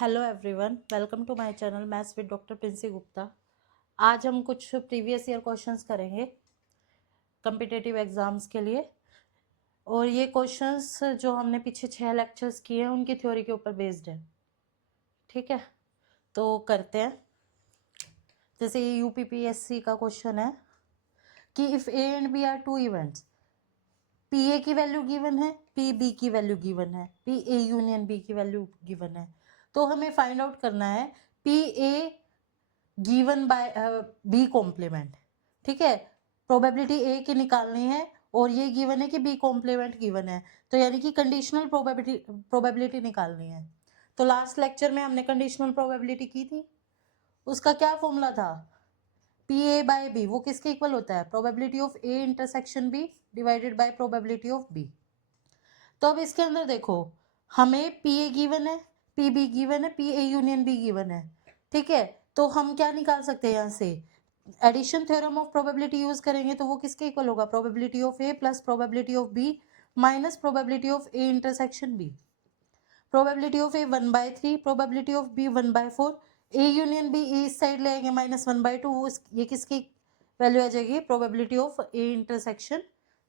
Hello everyone, welcome to my channel maths with doctor Princy Gupta. आज हम कुछ प्रीवियस ईयर क्वेश्चंस करेंगे कॉम्पिटिटिव एग्जाम्स के लिए। और ये क्वेश्चंस जो हमने पीछे 6 लेक्चर्स किए हैं उनकी थ्योरी के ऊपर बेस्ड है। ठीक है, तो करते हैं। जैसे ये यूपीपीएससी का क्वेश्चन है कि if A and B are two events, P A की वैल्यू गिवन है, पी बी की वैल्यू गिवन है, पी ए यूनियन बी की वैल्यू गिवन है, तो हमें फाइंड आउट करना है P A given by B complement. ठीक है, प्रोबेबिलिटी ए की निकालनी है और ये गिवन है कि बी कॉम्प्लीमेंट गिवन है, तो यानी कि कंडीशनल प्रोबेबिलिटी निकालनी है। तो लास्ट लेक्चर में हमने कंडीशनल प्रोबेबिलिटी की थी, उसका क्या फॉर्मूला था? पी ए बाय बी वो किसके इक्वल होता है? Probability of A intersection B divided by probability of B. तो अब इसके अंदर देखो, हमें पी ए गिवन है, पी बी गिवन है, P A union B given है। ठीक है, तो हम क्या निकाल सकते हैं यहाँ से? Addition theorem of probability use करेंगे तो वो किसके इक्वल होगा? Probability of A plus probability of B minus probability of A intersection B. Probability of A 1/3, probability of B 1/4, A union B इस साइड ले आएंगे -1/2, वो ये किसकी वैल्यू आ जाएगी? Probability of A intersection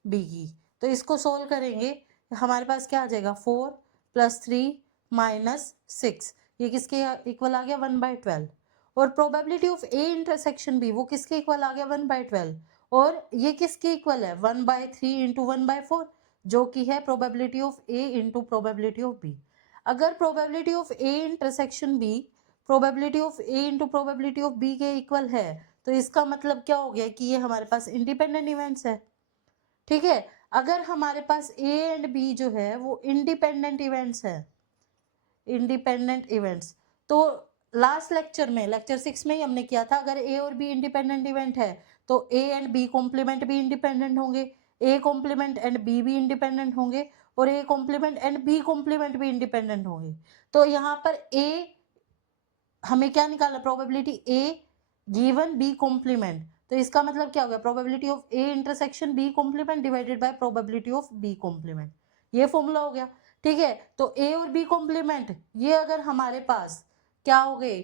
B की। तो इसको सोल्व करेंगे, हमारे पास क्या आ जाएगा? 4 + 3 - 6, ये किसके इक्वल आ गया? 1/12। और probability of A intersection B वो किसके इक्वल आ गया? 1/12। और ये किसके इक्वल है? 1/3 × 1/4, जो कि है probability of A into probability of B. अगर probability of A intersection B probability of A into probability of B के इक्वल है, तो इसका मतलब क्या हो गया कि ये हमारे पास इंडिपेंडेंट इवेंट्स है। ठीक है, अगर हमारे पास ए एंड बी जो है वो इंडिपेंडेंट इवेंट्स है, इंडिपेंडेंट इवेंट्स, तो लास्ट लेक्चर में लेक्चर 6 में ही हमने किया था, अगर ए और बी इंडिपेंडेंट इवेंट है तो ए एंड बी कॉम्प्लीमेंट भी इंडिपेंडेंट होंगे, ए कॉम्प्लीमेंट एंड बी भी इंडिपेंडेंट होंगे, और A complement and B complement भी इंडिपेंडेंट होंगे। तो यहाँ पर ए हमें क्या निकालना? Probability A given B complement, तो इसका मतलब क्या हो गया? Probability of A intersection B complement divided by probability of B complement, ये फॉर्मूला हो गया। ठीक है, तो ए और बी कॉम्प्लीमेंट ये अगर हमारे पास क्या हो गए?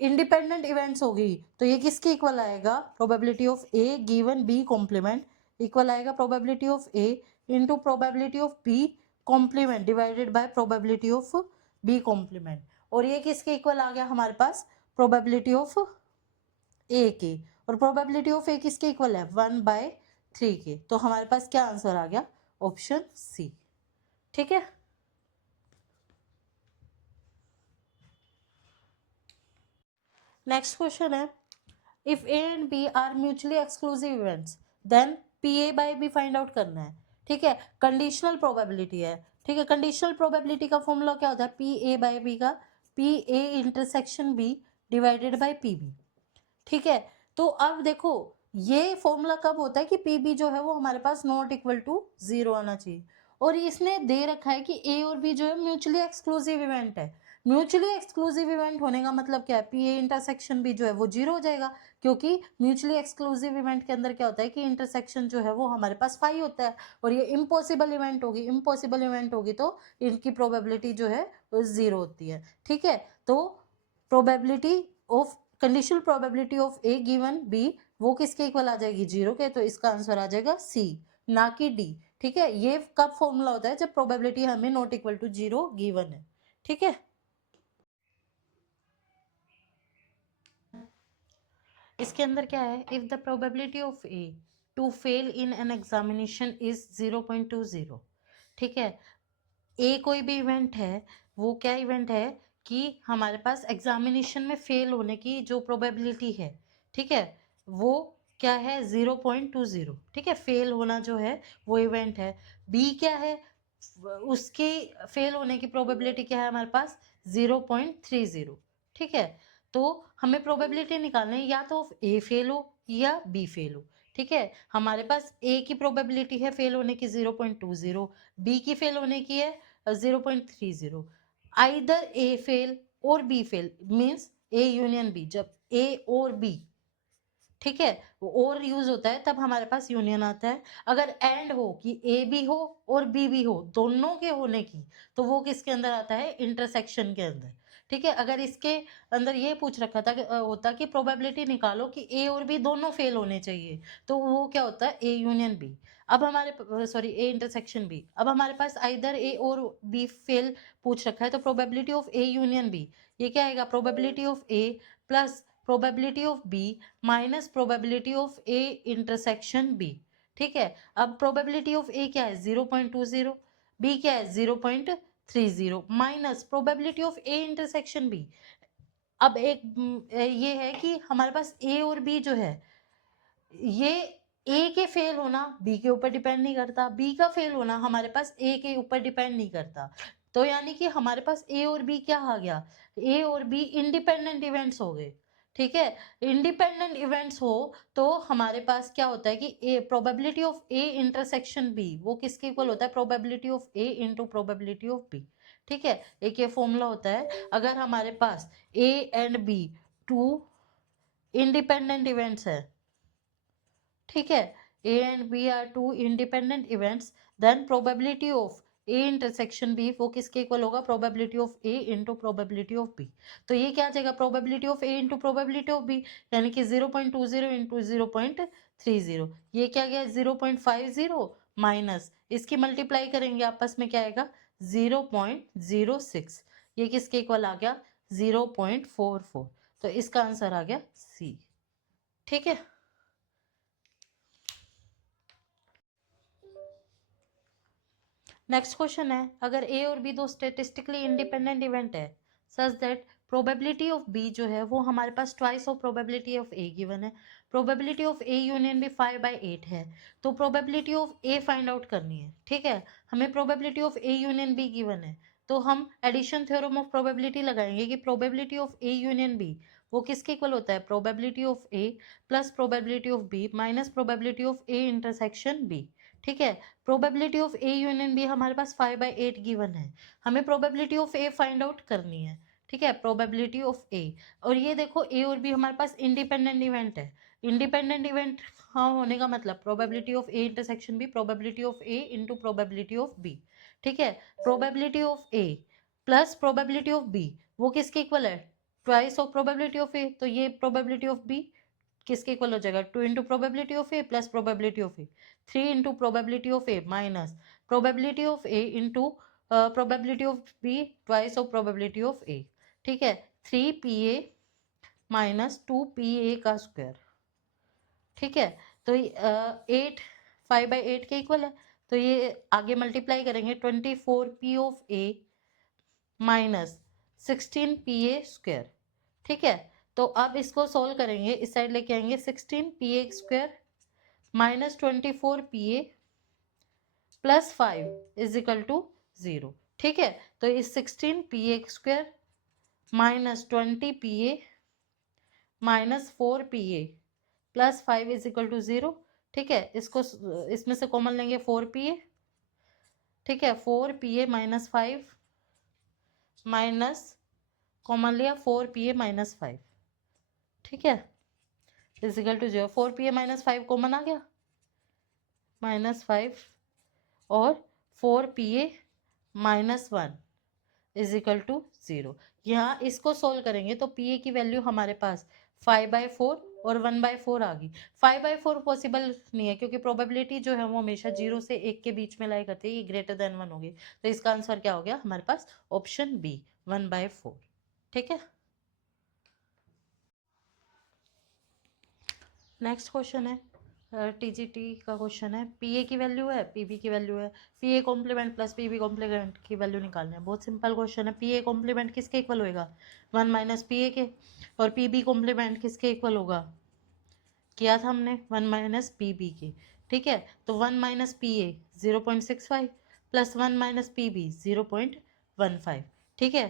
इंडिपेंडेंट इवेंट्स होगी, तो ये किसके इक्वल आएगा? Probability of A given B complement equal आएगा probability of A into probability of B complement divided by probability of B complement. और ये किसके इक्वल आ गया हमारे पास? प्रोबेबिलिटी ऑफ ए के। और प्रोबेबिलिटी ऑफ ए किसके इक्वल है? 1/3 के। तो हमारे पास क्या आंसर आ गया? Option C. ठीक है, नेक्स्ट क्वेश्चन है, if A and B are mutually exclusive events then P A by B find out करना है। ठीक है, कंडीशनल प्रोबेबिलिटी है। ठीक है, कंडीशनल प्रोबेबिलिटी का फॉर्मूला क्या होता है? पी ए बाय बी का P A intersection B divided by P B. ठीक है, तो अब देखो ये फॉर्मूला कब होता है कि पी बी जो है वो हमारे पास नॉट इक्वल टू 0 आना चाहिए। और इसने दे रखा है कि ए और बी जो है म्यूचुअली एक्सक्लूसिव इवेंट है। म्यूचुअली एक्सक्लूसिव इवेंट होने का मतलब क्या है? पी ए इंटरसेक्शन बी जो है वो 0 हो जाएगा, क्योंकि म्यूचुअली एक्सक्लूसिव इवेंट के अंदर क्या होता है कि इंटरसेक्शन जो है वो हमारे पास 5 होता है, और ये इम्पॉसिबल इवेंट होगी। इम्पॉसिबल इवेंट होगी तो इनकी प्रोबेबिलिटी जो है वो 0 होती है। ठीक है, तो probability of conditional probability of A given B वो किसके इक्वल आ जाएगी? 0 के। तो इसका आंसर आ जाएगा सी, ना कि डी। ठीक है, ये कब फॉर्मूला होता है? जब प्रोबेबिलिटी हमें नॉट इक्वल टू 0 गिवन है। ठीक है, इसके अंदर क्या है? If the probability of A to fail in an examination is 0.20। ठीक है, ए कोई भी इवेंट है, वो क्या इवेंट है कि हमारे पास एग्जामिनेशन में फेल होने की जो प्रोबेबिलिटी है, ठीक है, वो क्या है? 0.20। ठीक है, फेल होना जो है वो इवेंट है। बी क्या है? उसके फेल होने की प्रोबेबिलिटी क्या है हमारे पास? 0.30। ठीक है, तो हमें प्रोबेबिलिटी निकालनी है, या तो ए फेल हो या बी फेल हो। ठीक है, हमारे पास ए की प्रोबेबिलिटी है फेल होने की 0.20, बी की फेल होने की है 0.30। आइदर ए फेल और B fail means A union B, जब ए और बी, ठीक है, वो और यूज होता है तब हमारे पास यूनियन आता है। अगर एंड हो कि ए भी हो और बी भी हो, दोनों के होने की, तो वो किसके अंदर आता है? इंटरसेक्शन के अंदर। ठीक है, अगर इसके अंदर ये पूछ रखा था कि होता कि प्रोबेबिलिटी निकालो कि ए और बी दोनों फेल होने चाहिए, तो वो क्या होता है ए यूनियन बी। अब हमारे सॉरी ए इंटरसेक्शन बी। अब हमारे पास आइदर ए और बी फेल पूछ रखा है, तो probability of A union B ये क्या आएगा, probability of A plus probability of B minus probability of A intersection B. ठीक है, अब प्रोबेबिलिटी ऑफ ए क्या है 0.20, बी क्या है 0.30 minus probability of A intersection B. अब ये है कि हमारे पास ए और बी जो है, ये ए के फेल होना बी के ऊपर डिपेंड नहीं करता, बी का फेल होना हमारे पास ए के ऊपर डिपेंड नहीं करता। तो यानी कि हमारे पास ए और बी क्या आ गया, ए और बी इंडिपेंडेंट इवेंट्स हो गए। ठीक है, इंडिपेंडेंट इवेंट्स हो तो हमारे पास क्या होता है कि a probability of A intersection B वो किसके इक्वल होता है, probability of A into probability of B. ठीक है, एक ये फॉर्मूला होता है, अगर हमारे पास A and B two independent events है, ठीक है, A and B are two independent events, then probability of A intersection B वो किसके इक्वल होगा, probability of A into probability of B. तो ये क्या आ जाएगा, probability of A into probability of B, यानी कि 0.20 इंटू 0.30, ये क्या गया 0.50 माइनस इसकी मल्टीप्लाई करेंगे आपस में क्या आएगा 0.06, ये किसके इक्वल आ गया 0.44। तो इसका आंसर आ गया सी। ठीक है, नेक्स्ट क्वेश्चन है, अगर ए और बी दो स्टेटिस्टिकली इंडिपेंडेंट इवेंट है such that probability of B जो है वो हमारे पास twice of probability of A given है, प्रोबेबिलिटी ऑफ ए यूनियन भी 5/8 है, तो probability of A find out करनी है। ठीक है, हमें probability of A union B given है, तो हम एडिशन थ्योरम ऑफ प्रोबेबिलिटी लगाएंगे कि probability of A union B वो किसके इक्वल होता है, probability of A plus probability of B minus probability of A intersection B. ठीक है, probability of A union B हमारे पास 5/8 गिवन है, हमें probability of A find out करनी है। ठीक है, प्रोबेबिलिटी ऑफ ए, और ये देखो ए और बी हमारे पास इंडिपेंडेंट इवेंट है, इंडिपेंडेंट इवेंट हाँ होने का मतलब probability of A intersection B probability of A into probability of B. ठीक है, probability of A plus probability of B वो किसके इक्वल है, twice of probability of A, तो ये प्रोबेबिलिटी ऑफ बी किसके इक्वल हो जाएगा 2 into probability of A plus probability of A, 3 into probability of A minus probability of A into probability of B twice of probability of A. ठीक है, 3 PA minus 2 PA का square. ठीक है, तो 8 5/8 के इक्वल है, तो ये आगे मल्टीप्लाई करेंगे 24P of A minus 16PA square. ठीक है, तो अब इसको सोल्व करेंगे, इस साइड लेके आएंगे 16PA square minus 24PA plus 5 is equal to 0। ठीक है, तो इस 16PA square minus 20PA minus 4PA plus 5 is equal to 0। ठीक है, इसको इसमें से कॉमन लेंगे 4PA। ठीक है, 4PA माइनस 5 माइनस कॉमन लिया 4PA माइनस 5। ठीक है, is equal to 0, 4PA minus 5 common आ गया माइनस 5 और 4PA माइनस 1 इजिकल टू 0। यहाँ इसको सोल्व करेंगे तो PA की वैल्यू हमारे पास 5/4 और 1/4 आ गई। 5/4 पॉसिबल नहीं है क्योंकि प्रोबेबिलिटी जो है वो हमेशा 0 से 1 के बीच में लाई करती है, ये ग्रेटर देन 1 होगी, तो इसका आंसर क्या हो गया हमारे पास ऑप्शन बी 1/4। ठीक है, नेक्स्ट क्वेश्चन है TGT का क्वेश्चन है, PA की वैल्यू है PB की वैल्यू है, PA complement plus PB complement की वैल्यू निकालना है। बहुत सिंपल क्वेश्चन है, PA कॉम्प्लीमेंट किसके इक्वल होएगा 1 माइनस PA के, और PB कॉम्प्लीमेंट किसके इक्वल होगा, किया था हमने 1 माइनस PB के। ठीक है, तो 1 minus PA 0.65 plus 1 minus PB 0.15। ठीक है,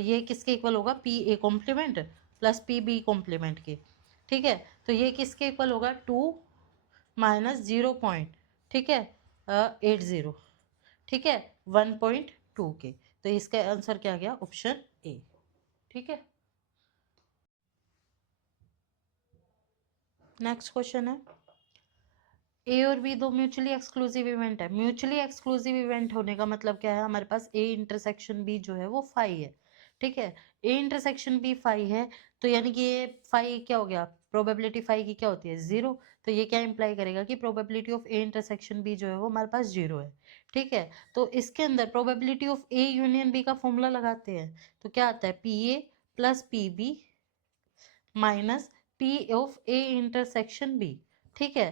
ये किसके इक्वल होगा, PA complement plus PB complement के। ठीक है, तो ये किसके इक्वल होगा 2 माइनस 0 पॉइंट, ठीक है 80, ठीक है 1.2 के, तो इसका आंसर क्या गया ऑप्शन ए। ठीक है, नेक्स्ट क्वेश्चन है, ए और बी दो म्यूचुअली एक्सक्लूसिव इवेंट है। म्यूचुअली एक्सक्लूसिव इवेंट होने का मतलब क्या है, हमारे पास ए इंटरसेक्शन बी जो है वो फाई है। ठीक है। ए इंटरसेक्शन बी फाई है, तो यानी कि ये फाई क्या हो गया, प्रोबेबिलिटी फाई की क्या होती है, 0। तो ये क्या इंप्लाई करेगा कि probability of A intersection B जो है वो हमारे पास 0 है। ठीक है, तो इसके अंदर probability of A union B का फॉर्मूला लगाते हैं, तो क्या आता है, P A plus P B minus P of A intersection B. ठीक है,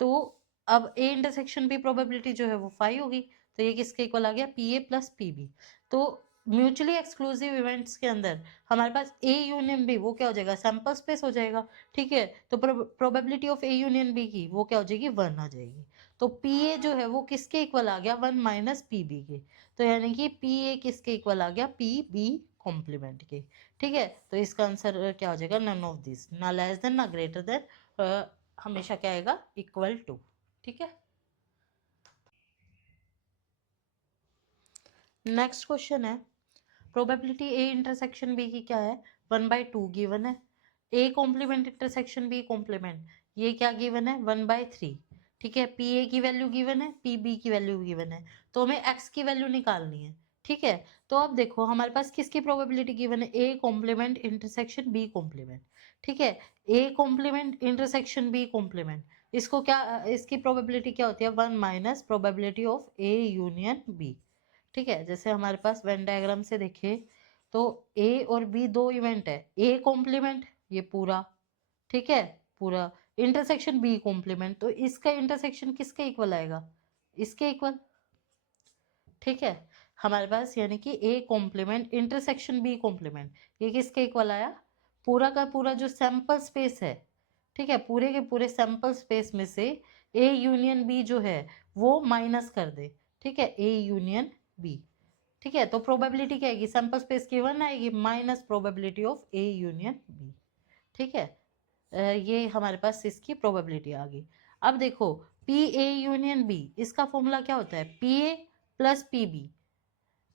तो अब ए इंटरसेक्शन बी प्रोबेबिलिटी जो है वो 5 होगी, तो ये किसके इक्वल आ गया, P A plus P B. तो म्यूचुअली एक्सक्लूसिव इवेंट्स के अंदर हमारे पास ए यूनियन बी वो क्या हो जाएगा, सैंपल स्पेस हो जाएगा। ठीक है, तो probability of A union B की वो क्या हो जाएगी, 1 आ जाएगी। तो पी ए जो है वो किसके इक्वल आ गया, 1 माइनस पी बी के। तो यानी कि पी ए किसके इक्वल आ गया, पी बी कॉम्प्लीमेंट के। ठीक है, तो इसका आंसर क्या हो जाएगा, नन ऑफ दिस, ना लेस देन ना ग्रेटर देन, हमेशा क्या आएगा, इक्वल टू। ठीक है, नेक्स्ट क्वेश्चन है, प्रोबेबिलिटी ए इंटरसेक्शन बी की क्या है, 1/2 गिवन है। A complement intersection B complement, ये क्या गिवन है, 1/3। ठीक है, पी ए की वैल्यू गिवन है, पी बी की वैल्यू गिवन है, तो हमें एक्स की वैल्यू निकालनी है। ठीक है, तो अब देखो हमारे पास किसकी प्रोबेबिलिटी गिवन है, A complement intersection B complement. ठीक है, A complement intersection B complement, इसको क्या, इसकी प्रोबेबिलिटी क्या होती है, 1 minus probability of A union B. ठीक है, जैसे हमारे पास वेन डायग्राम से देखे तो ए और बी दो इवेंट है, ए कॉम्प्लीमेंट ये पूरा, ठीक है, पूरा इंटरसेक्शन बी कॉम्प्लीमेंट, तो इसका इंटरसेक्शन किसके इक्वल आएगा, इसके इक्वल। ठीक है, हमारे पास यानी कि A complement intersection B complement, ये किसके इक्वल आया, पूरा का पूरा जो सैंपल स्पेस है, ठीक है, पूरे के पूरे सैंपल स्पेस में से ए यूनियन बी जो है वो माइनस कर दे। ठीक है, ए यूनियन बी। ठीक है, तो प्रोबेबिलिटी क्या आएगी, सैंपल स्पेस की 1 आएगी minus probability of A union B. ठीक है, ये हमारे पास इसकी प्रोबेबिलिटी आ गई। अब देखो पी ए यूनियन बी, इसका फॉर्मूला क्या होता है, P A plus P B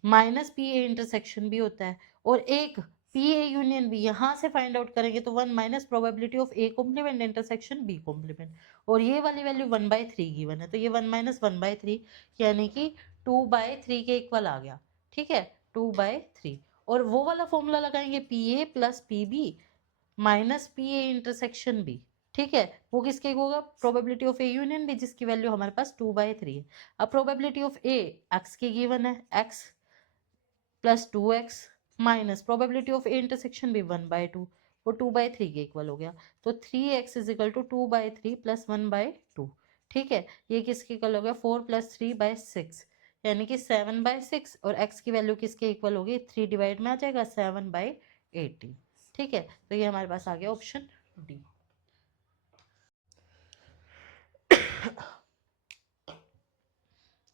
minus P A intersection B होता है, और एक पी ए यूनियन बी यहाँ से फाइंड आउट करेंगे तो 1 minus probability of A complement intersection B complement, और ये वाली वैल्यू 1/3 गिवन है, तो ये 1 माइनस 1/3 यानी कि 2/3 के इक्वल आ गया। ठीक है, 2/3, और वो वाला फॉर्मूला लगाएंगे P A plus P B minus P A intersection B. ठीक है, वो किसके होगा, probability of A union B, जिसकी वैल्यू हमारे पास 2/3 है। अब प्रोबेबिलिटी ऑफ ए एक्स की गिवन है, X plus 2x minus probability of A intersection भी 1/2, वो 2/3 के इक्वल हो गया, तो 3x is equal to 2/3 plus 1/2। ठीक है, ये किसके इक्वल हो गया, 4 प्लस 3/6, यानी कि 7/6, और x की वैल्यू किसके इक्वल होगी, 3 डिवाइड में आ जाएगा 7/18। ठीक है, तो ये हमारे पास आ गया ऑप्शन डी।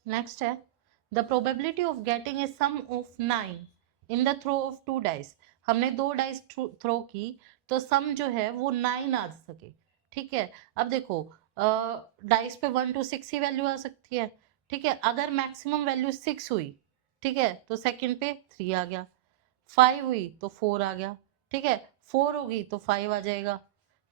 नेक्स्ट है, the probability of getting a sum of 9 in the throw of 2 dice, हमने 2 डाइस थ्रो की तो सम जो है वो 9 आ सके। ठीक है, अब देखो डाइस पे 1 to 6 ही वैल्यू आ सकती है। ठीक है, अगर मैक्सिमम वैल्यू 6 हुई, ठीक है, तो सेकंड पे 3 आ गया, 5 हुई तो 4 आ गया। ठीक है, 4 होगी तो 5 आ जाएगा।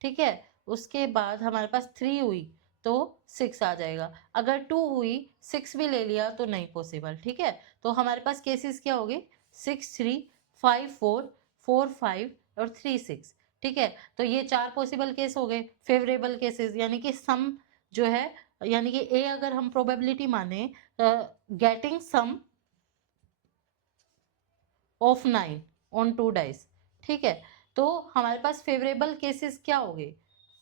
ठीक है, उसके बाद हमारे पास 3 हुई तो 6 आ जाएगा, अगर 2 हुई 6 भी ले लिया तो नहीं पॉसिबल। ठीक है, तो हमारे पास केसेस क्या हो गए, 6 3 5 4 4 5 और 3 6। ठीक है, तो ये 4 पॉसिबल केस हो गए, फेवरेबल केसेस, यानी कि सम जो है, यानी कि ए अगर हम प्रोबेबिलिटी माने getting sum of 9 on 2 dice. ठीक है, तो हमारे पास फेवरेबल केसेस क्या हो गए,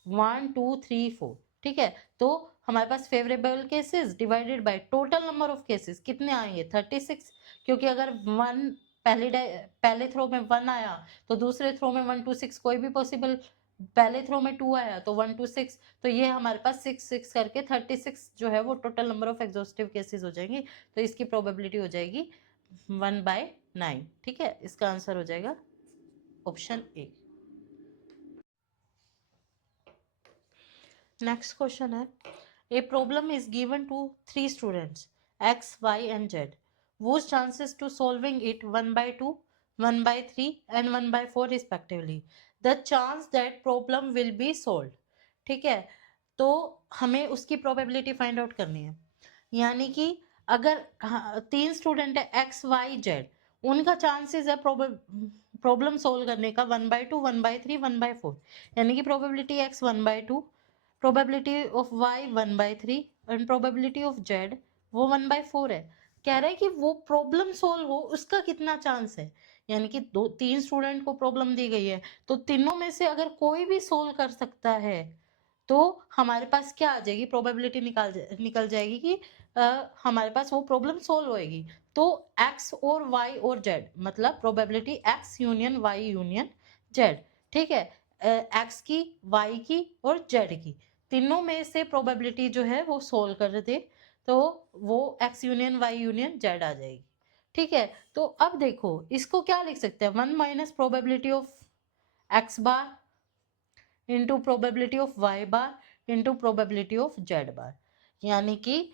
1 2 3 4। ठीक है, तो हमारे पास favourable cases divided by total number of cases कितने आएंगे, 36, क्योंकि अगर वन पहले थ्रो में 1 आया तो दूसरे थ्रो में 1 to 6 कोई भी पॉसिबल, पहले थ्रो में 2 आया तो 1 to 6, तो ये हमारे पास 6 6 करके 36 जो है वो total number of exhaustive cases हो जाएंगे, तो इसकी प्रोबेबिलिटी हो जाएगी 1/9। ठीक है, इसका आंसर हो जाएगा ऑप्शन ए। नेक्स्ट क्वेश्चन है, a problem is given to 3 students x y and z, whose chances to solving it 1/2 1/3 and 1/4 respectively, the chance that problem will be solved। ठीक है, तो हमें उसकी प्रोबेबिलिटी फाइंड आउट करनी है, यानी कि अगर 3 स्टूडेंट है x y z, उनका चांसेस है प्रॉब्लम सोल्व करने का 1/2, 1/3, 1/4, यानी कि probability x 1/2, probability of y 1/3 and probability of z वो 1/4 है। कह रहा है कि वो प्रॉब्लम सोल्व हो उसका कितना चांस है, यानी कि तीन स्टूडेंट को प्रॉब्लम दी गई है, तो तीनों में से अगर कोई भी सोल्व कर सकता है तो हमारे पास क्या आ जाएगी, प्रोबेबिलिटी निकल जाएगी कि हमारे पास वो प्रॉब्लम सोल्व होएगी। तो x और y और z, मतलब probability x union y union z, ठीक है, x की, y की और z की, तीनों में से प्रोबेबिलिटी जो है वो सोल्व कर दे तो वो x union y union z आ जाएगी। ठीक है, तो अब देखो इसको क्या लिख सकते हैं, 1 minus probability of x bar into probability of y bar into probability of z बार, यानी कि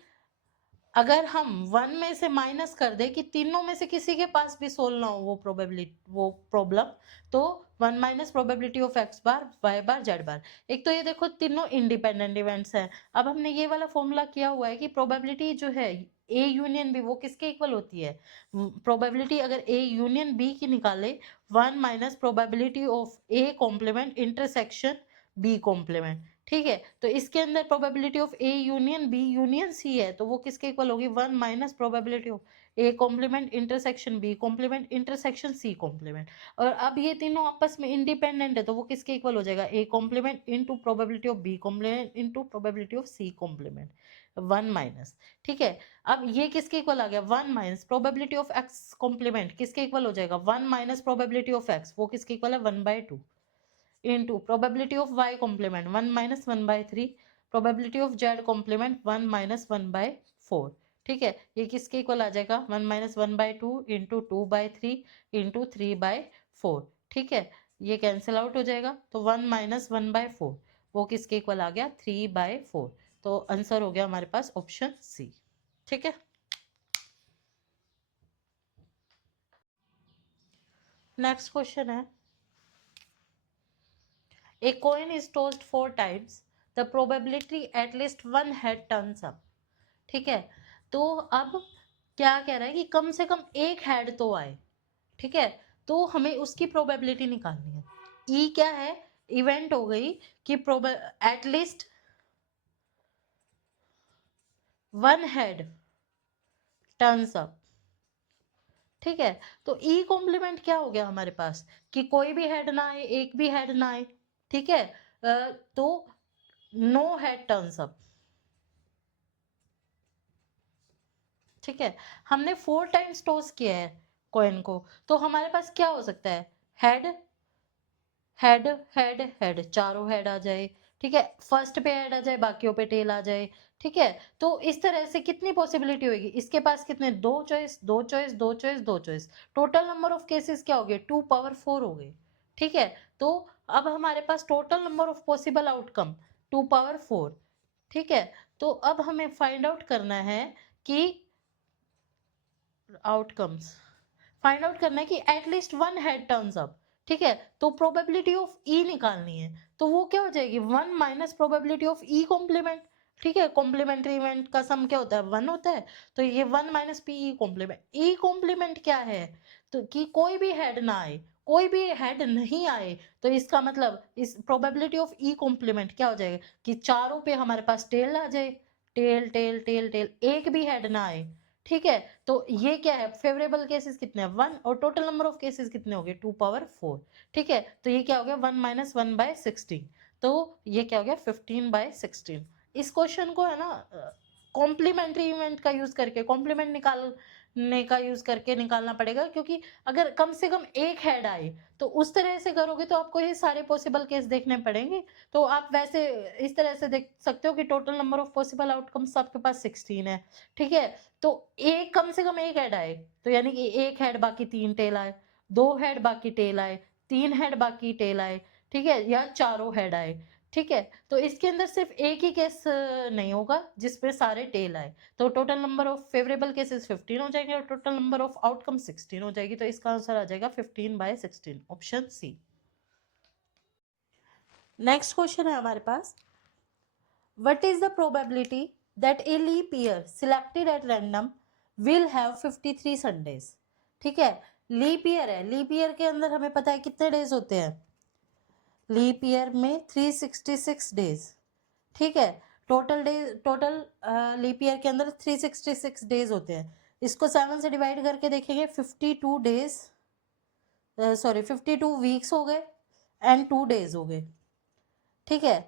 अगर हम 1 में से माइनस कर दे कि तीनों में से किसी के पास भी सोल्व ना हो वो प्रॉब्लम, तो 1 minus probability of x bar, y bar, z बार। एक तो ये देखो तीनों इंडिपेंडेंट इवेंट्स हैं। अब हमने ये वाला फॉर्मूला किया हुआ है कि प्रोबेबिलिटी जो है a यूनियन b वो किसके इक्वल होती है, प्रोबेबिलिटी अगर a यूनियन b की निकाले 1 minus probability of a complement intersection b complement. ठीक है, तो इसके अंदर probability of A union B union C है, तो वो किसके इक्वल होगी, 1 minus probability of A complement intersection B complement intersection C complement. और अब ये तीनों आपस में इंडिपेंडेंट है, तो वो किसके इक्वल हो जाएगा, A complement into probability of B complement into probability of C complement, 1 minus. ठीक है, अब ये किसके इक्वल आ गया, 1 minus probability of X complement किसके इक्वल हो जाएगा, 1 माइनस प्रोबेबिलिटी ऑफ एक्स, वो किसके इक्वल है, 1/2 into probability of y complement 1 minus 1/3, probability of z complement 1 minus 1/4। ठीक है, ये किसके इक्वल आ जाएगा, 1 minus 1/2 into 2/3 into 3/4। ठीक है, ये कैंसिल आउट हो जाएगा, तो 1 minus 1/4 वो किसके इक्वल आ गया, 3/4। तो आंसर हो गया हमारे पास ऑप्शन सी। ठीक है, नेक्स्ट क्वेश्चन है, A coin is tossed 4 times. The probability at least one head turns up. ठीक है, तो अब क्या कह रहा है कि कम से कम एक हेड तो आए। ठीक है, तो हमें उसकी प्रोबेबिलिटी निकालनी है। ई क्या है, इवेंट हो गई कि at least one head turns up. ठीक है, तो ई कॉम्प्लीमेंट क्या हो गया हमारे पास कि कोई भी हेड ना आए, एक भी हेड ना आए। ठीक है, तो नो हेड टर्न्स अप। ठीक है, हमने 4 टाइम्स टॉस किया है कॉइन को, तो हमारे पास क्या हो सकता है, हेड हेड हेड हेड, चारों हेड आ जाए। ठीक है, फर्स्ट पे हेड आ जाए, बाकियों पे टेल आ जाए। ठीक है, तो इस तरह से कितनी पॉसिबिलिटी होगी, इसके पास कितने, दो चॉइस दो चॉइस दो चॉइस दो choice, total number of cases क्या हो गए, 2 पावर 4 हो गए। ठीक है, तो अब हमारे पास total number of possible outcome 2 power 4। ठीक है, तो अब हमें फाइंड आउट करना है कि आउटकम्स, फाइंड आउट करना है कि at least one head turns up. ठीक है, तो प्रोबेबिलिटी ऑफ ई निकालनी है, तो वो क्या हो जाएगी, 1 minus probability of E complement. ठीक है, कॉम्प्लीमेंट्री इवेंट का सम क्या होता है, 1 होता है, तो ये 1 minus P E complement. E complement क्या है, तो कि कोई भी हेड ना आए, कोई भी हेड नहीं आए, तो इसका मतलब इस प्रोबेबिलिटी ऑफ ई कॉम्प्लीमेंट क्या हो जाएगा कि चारों पे हमारे पास टेल आ जाए, टेल टेल टेल टेल, एक भी हेड ना आए। ठीक है, तो ये क्या है, फेवरेबल केसेस कितने हैं, 1, और टोटल नंबर ऑफ केसेस कितने हो गए, 2 पावर 4। ठीक है, तो ये क्या हो गया, 1 माइनस 1/16, तो ये क्या हो गया, 15/16। इस क्वेश्चन को है ना कॉम्प्लीमेंट्री इवेंट का यूज करके, कॉम्प्लीमेंट निकालने का यूज करके निकालना पड़ेगा, क्योंकि अगर कम से कम एक हेड आए तो उस तरह से करोगे तो आपको ये सारे पॉसिबल केस देखने पड़ेंगे। तो आप वैसे इस तरह से देख सकते हो कि total number of possible outcomes आपके पास 16 है। ठीक है, तो एक कम से कम एक हेड आए, तो यानी कि एक हेड बाकी 3 टेल आए, 2 हेड बाकी टेल आए, 3 हेड बाकी टेल आए। ठीक है, या चारों हेड आए। ठीक है, तो इसके अंदर सिर्फ एक ही केस नहीं होगा जिसपे सारे टेल आए, तो total number of favourable cases 15 हो जाएंगे और टोटल नंबर ऑफ आउटकम 16 हो जाएगी, तो इसका आंसर आ जाएगा 15/16, ऑप्शन सी। नेक्स्ट क्वेश्चन है हमारे पास, What is the probability that a leap year selected at random will have 53 Sundays? ठीक है, लीप ईयर है, लीप ईयर के अंदर हमें पता है कितने डेज होते हैं, लीप ईयर में 366 डेज, ठीक है। टोटल लीप ईयर के अंदर 366 डेज होते हैं। इसको 7 से डिवाइड करके देखेंगे, 52 डेज, सॉरी 52 वीक्स हो गए एंड 2 डेज हो गए, ठीक है।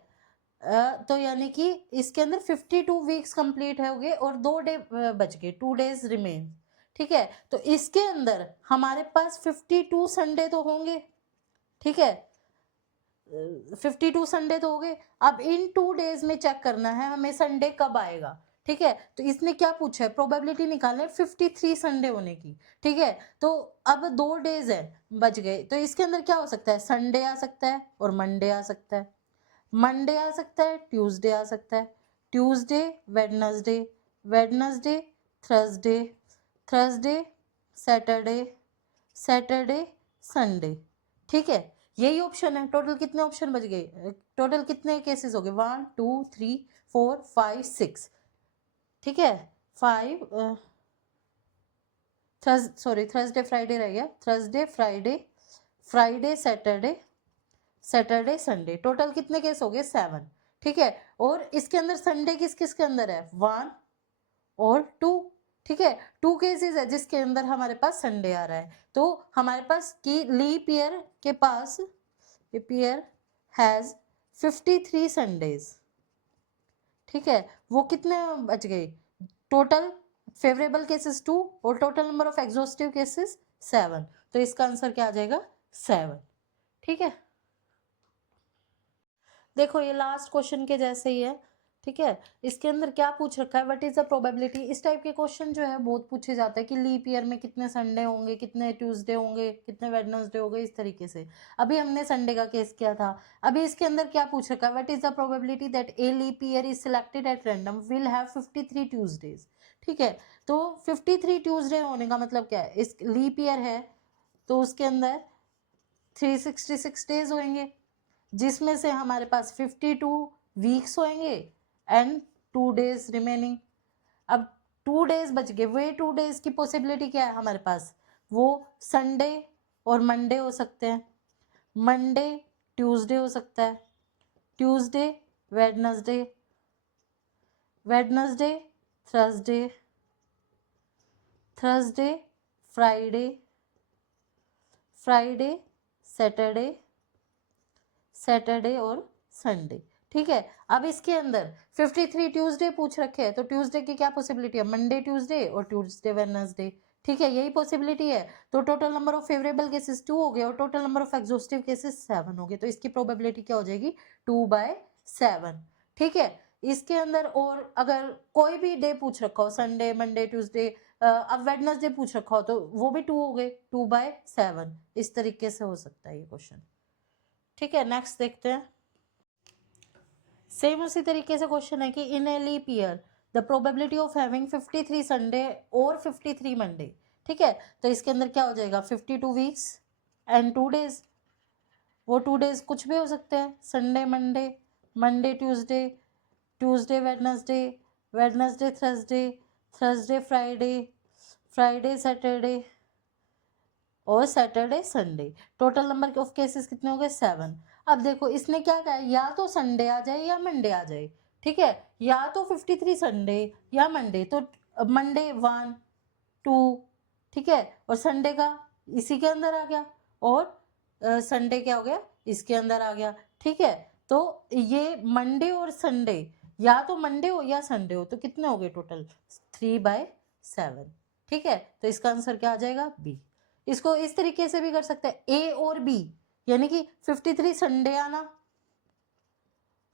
तो यानी कि इसके अंदर 52 वीक्स कंप्लीट हो गए और 2 डे बच गए, 2 डेज रिमेन, ठीक है। तो इसके अंदर हमारे पास 52 संडे तो होंगे, ठीक है, 52 संडे तो हो गए। अब इन 2 डेज में चेक करना है हमें संडे कब आएगा, ठीक है। तो इसने क्या पूछा है, प्रोबेबिलिटी निकालना है 53 संडे होने की, ठीक है। तो अब 2 डेज है बच गए, तो इसके अंदर क्या हो सकता है, संडे आ सकता है और मंडे आ सकता है, मंडे आ सकता है, ट्यूसडे आ सकता है, Tuesday Wednesday, Wednesday Thursday, Thursday Saturday, Saturday Sunday, ठीक है। यही ऑप्शन है। टोटल कितने ऑप्शन बच गए, टोटल कितने केसेस हो गए, 1 2 3 4 5 6, ठीक है। 5 थर्सडे फ्राइडे रह गया, Thursday Friday, Friday Saturday, Saturday Sunday, total कितने केस हो गए, 7, ठीक है। और इसके अंदर संडे किस किस के अंदर है, 1 और 2, ठीक है। 2 केसेस है जिसके अंदर हमारे पास संडे आ रहा है। तो हमारे पास की लीप ईयर के पास, लीप ईयर हैज 53 संडेज, ठीक है। वो कितने बच गए, टोटल फेवरेबल केसेस 2 और total number of exhaustive cases 7, तो इसका आंसर क्या आ जाएगा, 7, ठीक है। देखो ये लास्ट क्वेश्चन के जैसे ही है, ठीक है। इसके अंदर क्या पूछ रखा है, व्हाट इज द प्रोबेबिलिटी, इस टाइप के क्वेश्चन जो है बहुत पूछे जाते हैं कि लीप ईयर में कितने संडे होंगे, कितने ट्यूसडे होंगे, कितने वेडनेसडे होंगे, इस तरीके से। अभी हमने संडे का केस किया था। अभी इसके अंदर क्या पूछ रखा है, what is the probability that a leap year is selected at random will have 53 Tuesdays, ठीक है। तो 53 ट्यूसडे होने का मतलब क्या है, इस लीप ईयर है तो उसके अंदर 366 डेज होंगे, जिसमें से हमारे पास 52 वीक्स होंगे एंड 2 डेज रिमेनिंग। अब 2 डेज बच गए, वे 2 डेज की पॉसिबिलिटी क्या है हमारे पास, वो संडे और मंडे हो सकते हैं, मंडे ट्यूसडे हो सकता है, Tuesday Wednesday, Wednesday Thursday, Thursday Friday, Friday Saturday, Saturday और संडे, ठीक है। अब इसके अंदर 53 ट्यूसडे पूछ रखे हैं, तो ट्यूसडे की क्या पॉसिबिलिटी है, मंडे ट्यूसडे और ट्यूसडे वेडनेसडे, ठीक है, यही पॉसिबिलिटी है। तो total number of favourable cases 2 हो गए और total number of exhaustive cases 7 हो गए, तो इसकी प्रोबेबिलिटी क्या हो जाएगी, 2/7, ठीक है। इसके अंदर और अगर कोई भी डे पूछ रखा हो, संडे मंडे ट्यूसडे, अब वेडनेसडे पूछ रखा हो तो वो भी 2 हो गए, 2/7, इस तरीके से हो सकता है ये क्वेश्चन, ठीक है। नेक्स्ट देखते हैं। सेम उसी तरीके से क्वेश्चन है कि in a leap year the probability of having 53 Sunday और 53 मंडे, ठीक है। तो इसके अंदर क्या हो जाएगा, 52 वीक्स एंड 2 डेज, वो 2 डेज कुछ भी हो सकते हैं, Sunday Monday, Monday Tuesday, Tuesday Wednesday, Wednesday Thursday, Thursday Friday, Friday Saturday और Saturday Sunday, total number of cases कितने हो गए, 7। अब देखो इसने क्या कहा, या तो संडे आ जाए या मंडे आ जाए, ठीक है, या तो 53 संडे या मंडे, तो मंडे 1 2, ठीक है, और संडे का इसी के अंदर आ गया, और संडे क्या हो गया, इसके अंदर आ गया, ठीक है। तो ये मंडे और संडे, या तो मंडे हो या संडे हो, तो कितने हो गए टोटल, 3/7, ठीक है। तो इसका आंसर क्या आ जाएगा, बी। इसको इस तरीके से भी कर सकते हैं, ए और बी, यानी कि 53 संडे आना,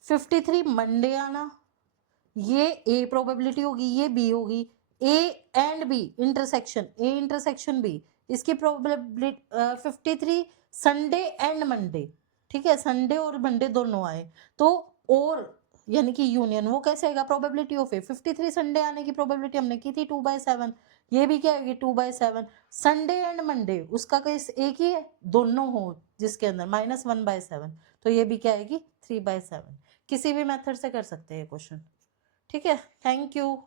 53 मंडे आना, ये ए प्रोबेबिलिटी होगी, ये बी होगी, A and B intersection, A intersection B, इसकी प्रोबेबिलिटी 53 संडे एंड मंडे, ठीक है, संडे और मंडे दोनों आए तो, और यानी कि यूनियन, वो कैसे आएगा, प्रोबेबिलिटी ऑफ ए, 53 संडे आने की प्रोबेबिलिटी हमने की थी 2/7, ये भी क्या आएगी 2/7, संडे एंड मंडे उसका केस एक ही है, दोनों हो जिसके अंदर -1/7, तो ये भी क्या आएगी 3/7, किसी भी मेथड से कर सकते हैं ये क्वेश्चन, ठीक है। Thank you.